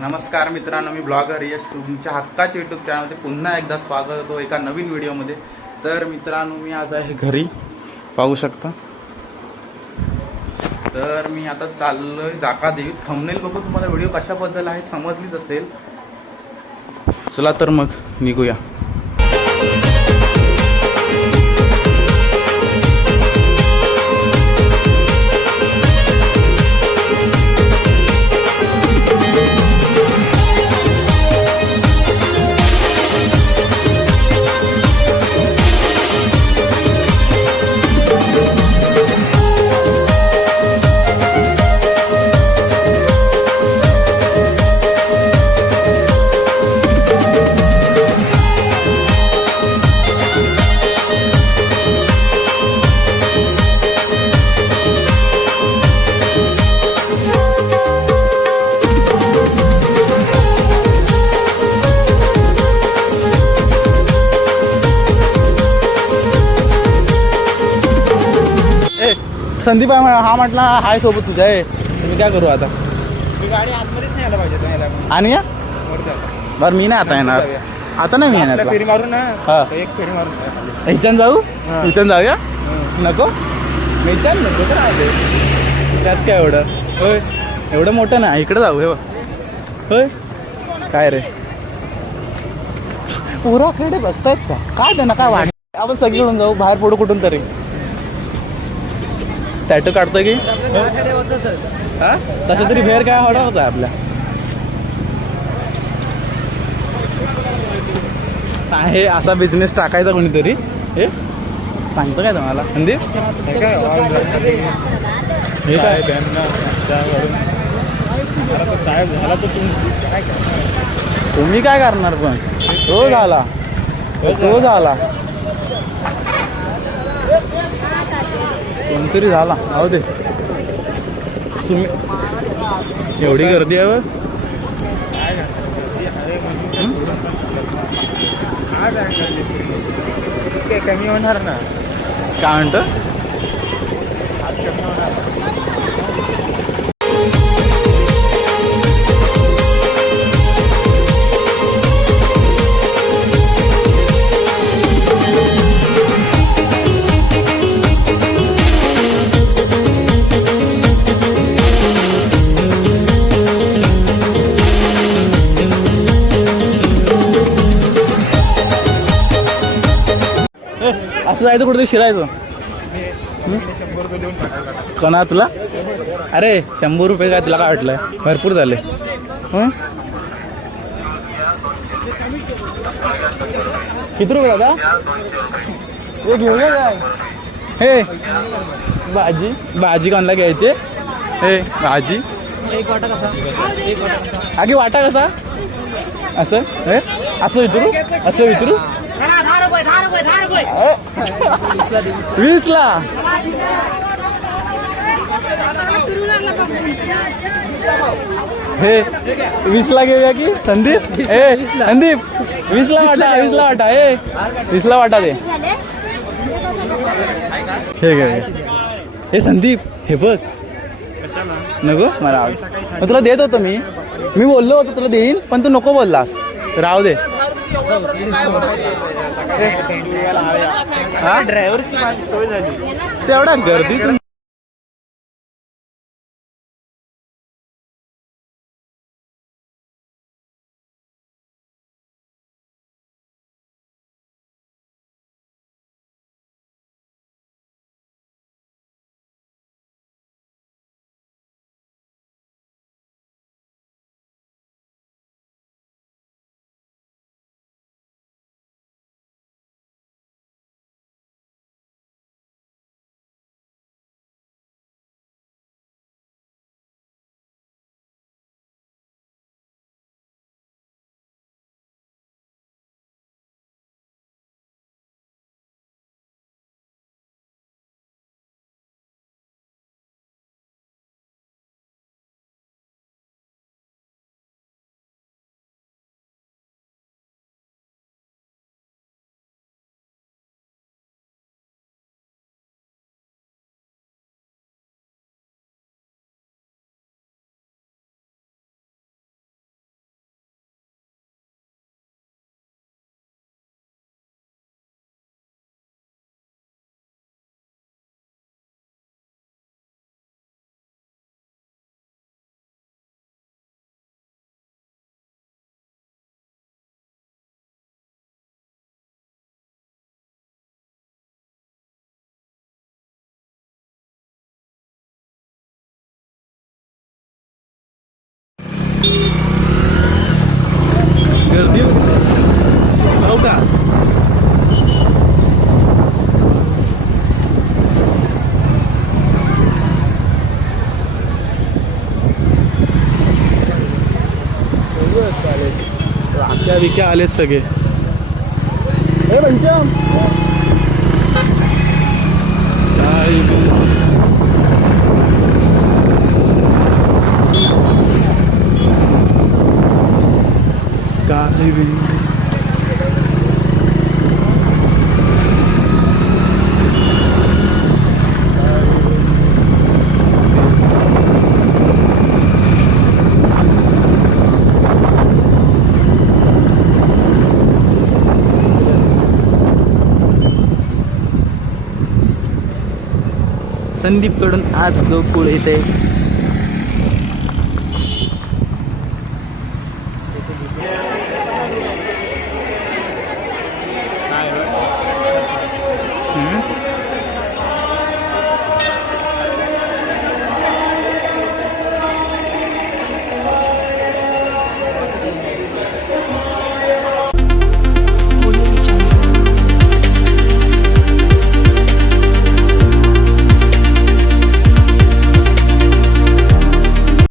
नमस्कार मित्रांनो, मी ब्लॉगर यश तुमच्या हक्काच्या यूट्यूब चॅनलमध्ये पुन्हा एकदा स्वागत होतो एका नवीन व्हिडिओमध्ये. तर मित्रांनो, मी आज आहे घरी, पाहू शकता. तर मी आता चाललोय जाका देवी. थंबनेल बघू तुम्हाला व्हिडिओ कशाबद्दल आहे समजलीच असेल. चला तर मग निघूया. संदीप हा म्हटला हाय सोबत तुझ्या आहे. तुम्ही काय करू आता? गाडी आतमध्येच नाही आला पाहिजे. आणि या बरं मी नाही आता येणार. आता नाही मी येणार. फेरी मारून ना. हा, एक फेरी मारून इथून जाऊ. इथून जाऊया. नको मी नको तर आले. त्यात काय एवढं होय, एवढं मोठं नाही. इकडे जाऊ. हे बघ होय. काय रे पुरा खेडे बघतायत का काय? त्यांना काय वाटत? आपण सगळीकडून जाऊ बाहेर पडू कुठून तरी. टॅटू काढतोय की हा तसं तरी बाहेर काय ऑर्डर होत आहे आपल्या. आहे असा बिझनेस टाकायचा कोणीतरी. हे सांगतो काय तुम्हाला संदीप? हे काय साहेब झाला तर तुम्ही काय करणार? पण तो झाला कोणतरी झाला. अहो दे तुम्ही. एवढी गर्दी आहे. कमी होणार ना. काय म्हणतो? असं जायचं कुठे शिरायचं. 100 रुपये देऊन टाकायला. कोणा तुला? अरे 100 रुपये काय तुला काय वाटलंय? भरपूर झाले. किती रुपये दादा? हे घेऊया काय? हे भाजी कोणाला घ्यायचे? हे भाजी एक वाटा कसा? आगी वाटा कसा? असं हे असं विचारू 20 ला. हे 20 ला घेऊया की संदीप? संदीप 20 ला वाटा. 20 ला वाटा. 20 ला वाटा दे. हे घे. हे संदीप हे बघ. नको मला तुला देत होतो. मी बोललो होतो तुला देईन पण तू नको बोललास. राहू दे. ड्रायव्हरची सोय झाली तेवढा गर्दीतून विक्या आलेत सगळे. ए पंचम काय काय संदीप कडून आज गोकुळ येते.